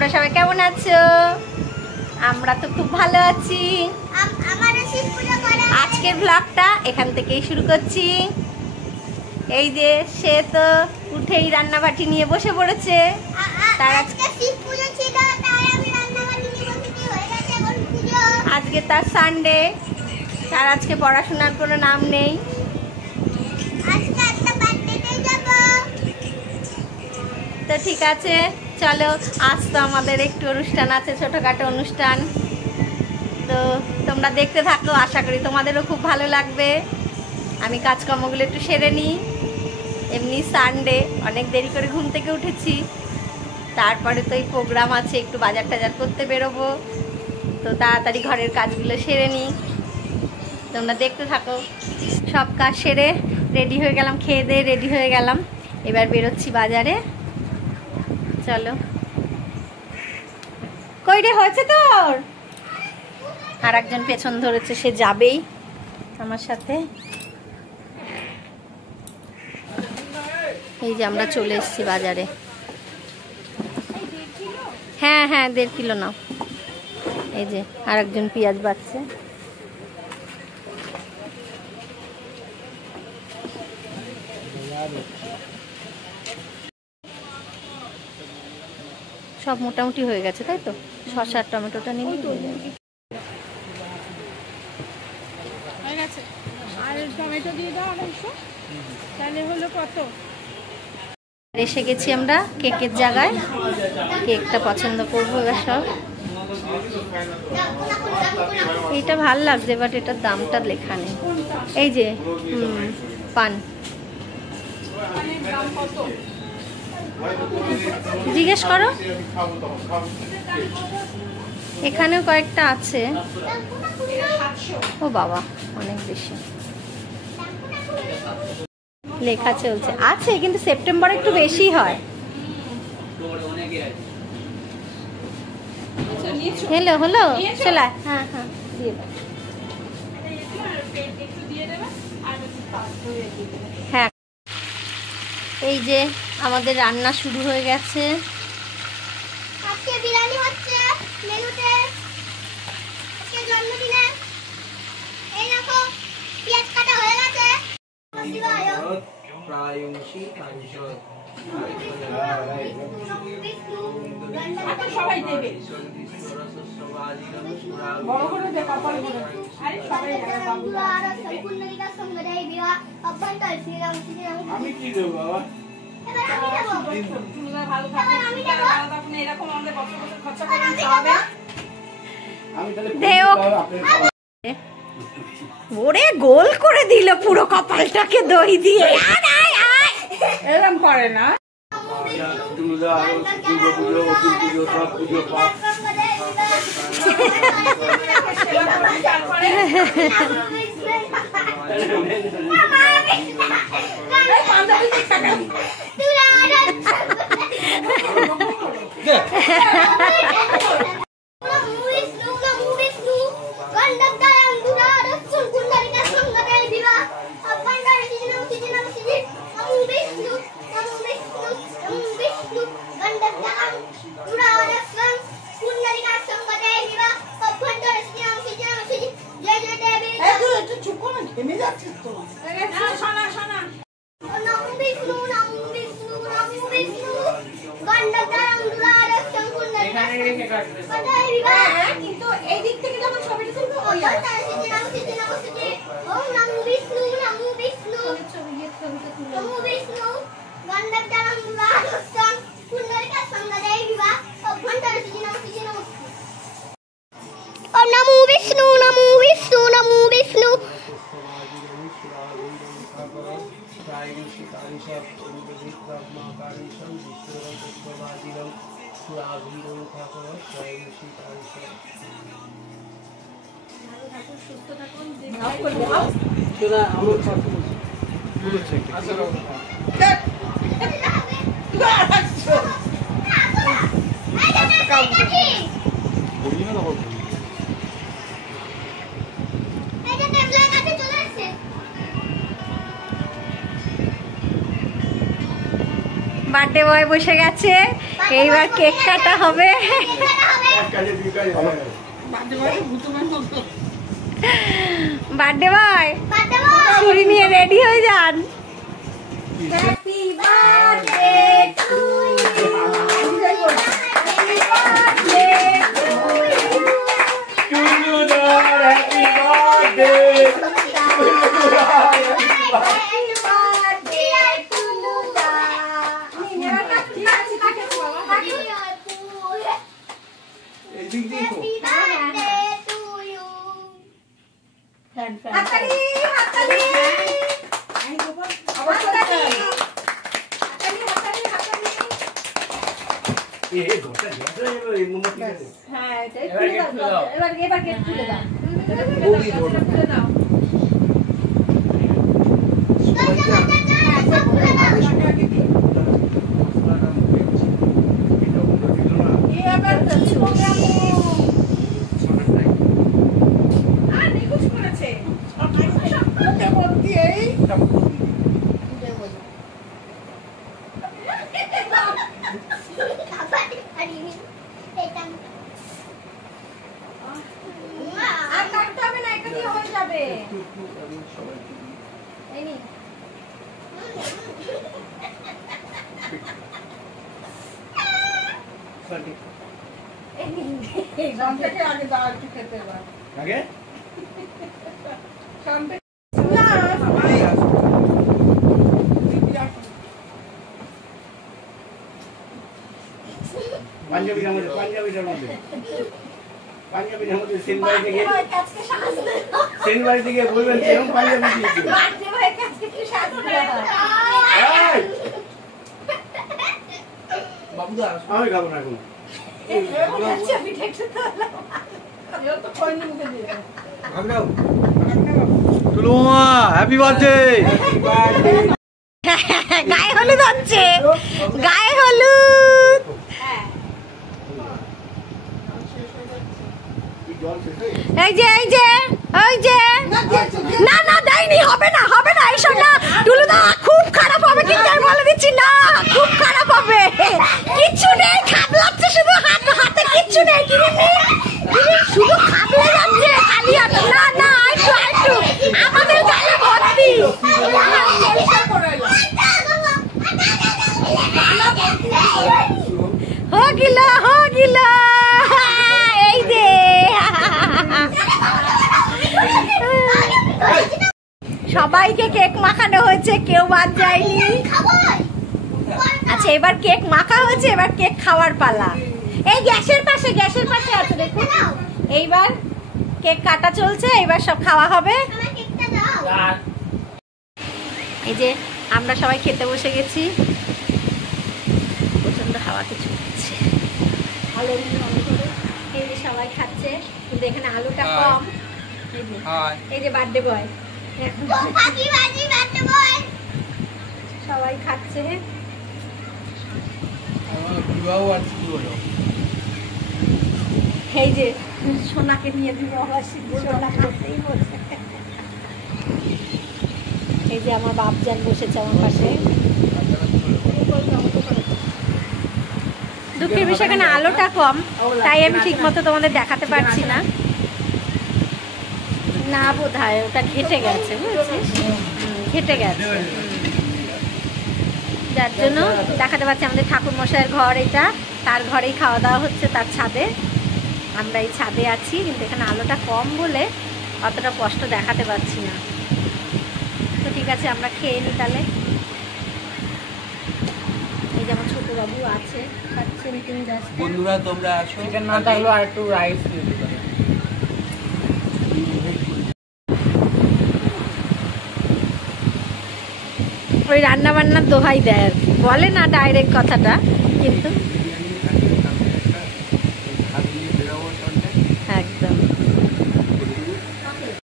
তোমরা সবাই কেমন আছো? আমরা তো খুব ভালো আছি। আজকের ব্লগটা এখান থেকেই শুরু করছি। এই যে সে তো উঠেই রান্নাবাটি নিয়ে বসে পড়েছে। আজকে তার সানডে, তার আজকে পড়াশোনার কোনো নাম নেই। তো ঠিক আছে, চলো আজ তো আমাদের একটু অনুষ্ঠান আছে, ছোটখাটো অনুষ্ঠান। তো তোমরা দেখতে থাকো, আশা করি তোমাদেরও খুব ভালো লাগবে। আমি কাজকর্মগুলো একটু সেরে নিই। এমনি সানডে, অনেক দেরি করে ঘুম থেকে উঠেছি। তারপরে তো এই প্রোগ্রাম আছে, একটু বাজার টাজার করতে বেরোবো। তো তাড়াতাড়ি ঘরের কাজগুলো সেরে নিই। তোমরা দেখতে থাকো। সব কাজ সেরে রেডি হয়ে গেলাম, খেয়ে দিয়ে রেডি হয়ে গেলাম। এবার বেরোচ্ছি বাজারে। চলো। কই রে, হয়েছে তোর? আর একজন পেছন ধরেছে, সে যাবেই আমার সাথে। এই যে আমরা চলে এসেছি বাজারে। হ্যাঁ হ্যাঁ, 1.5 কিলো নাও। এই যে আর একজন পেঁয়াজ বাছছে। সব মোটামুটি হয়ে গেছে, তাই তো? শসা আর টমেটোটা নিয়ে হয়ে গেছে। আর টমেটো দিয়ে দাও 250, তাহলে হলো কত? এসে গেছি আমরা কেকের জায়গায়। কেকটা পছন্দ করবো এবার সব। এইটা ভাল লাগছে, বাট এটার দামটা লেখা নেই। এই যে পান জিজ্ঞেস করো, এখানেও কয়েকটা আছে। ও বাবা, অনেক বেশি লেখা চলছে। আছে কিন্তু সেপ্টেম্বরে একটু বেশি হয়। হলো হলো, চলা। হ্যাঁ হ্যাঁ, দিয়ে দাও। হ্যাঁ, এই যে আমাদের রান্না শুরু হয়ে গেছে। আজকে বিরিয়ানি হচ্ছে মেনুতে। আজকে জন্মদিনে এই দেখো পেঁয়াজ কাটা হয়ে গেছে। প্রায়ংশী কাঞ্চন সবাই দেবে, বড় করে দে, কপাল করে। আরে সবাই আমি কি দেব বাবা? ভালো থাকবে, এরকম আমাদের বছর বছর খরচা করে দিতে হবে। ওরে গোল করে দিল পুরো কপালটাকে দই দিয়ে। এরকম করে না। কিন্তু এই দিক থেকে যখন ছবিটা তুলবো ওই বার্থডে বয় বসে গেছে, এইবার কেক কাটা হবে। বার্থডে বয় ছুরি নিয়ে রেডি হয়ে যান। Happy birthday to you, happy birthday to পাঞ্জাবিটার মধ্যে সেনবাড়ি থেকে বলবেন এরকম পাঞ্জাবি দিয়েছে। আমি খাবো না এখন। Happy birthday. গায়ে হলুদ হচ্ছে, গায়ে হলুদ। এই যে এই যে ওই যে না না দেয়নি, হবে না হবে না, এইসব না টুলুদা, খুব খারাপ হবে কিন্তু আমি বলে দিচ্ছি, না খুব খারাপ হবে। কিচ্ছু নেই, খাবলাচ্ছে শুধু, হাতে কিচ্ছু নেই, শুধু খাবলে যাচ্ছে খালি হাতে। না না একটু একটু আমাদের গায়ে ভর্তি। हो गिला এই যে সবাইকে কেক মাখানো হয়েছে, কেউ বাদ যায়নি। আচ্ছা এবার কেক মাখা হয়েছে, এবার কেক খাওয়ার পালা। এই গ্যাসের পাশে আছে দেখুন। এইবার কেক কাটা চলছে, এবার সব খাওয়া হবে। এই যে আমরা সবাই খেতে বসে গেছি, প্রচন্ড হাওয়া কিছু হচ্ছে, এই যে সবাই খাচ্ছে, কিন্তু এখানে আলুটা কম। এই যে বার্থডে বয় সবাই খাচ্ছে। এই যে সোনাকে নিয়ে সোনা খাচ্ছেই বলছে। এই যে আমার বাপজান বসেছে আমার পাশে। দুঃখের বিষয় এখানে আলোটা কম, তাই আমি ঠিক মতো তোমাদের দেখাতে পারছি না। না বোধ হয় ওটা ঘেটে গেছে, বুঝছিস, ঘেটে গেছে, যার জন্য দেখাতে পাচ্ছি। আমাদের ঠাকুর মশাইয়ের ঘর এটা, তার ঘরেই খাওয়া দাওয়া হচ্ছে, তার ছাদে। আমরা এই ছাদে আছি, কিন্তু এখানে আলোটা কম বলে অতটা কষ্ট দেখাতে পারছি না। তো ঠিক আছে, আমরা খেয়ে নিই তাহলে। এই যেমন ছোট বাবু আছে, বন্ধুরা তোমরা আসো, চিকেন না থাকলেও আর একটু রাইস দিয়ে দিতে হবে। ওই রান্না বান্নার দোহাই দেয় আর কি, বলে না ডাইরেক্ট কথাটা, কিন্তু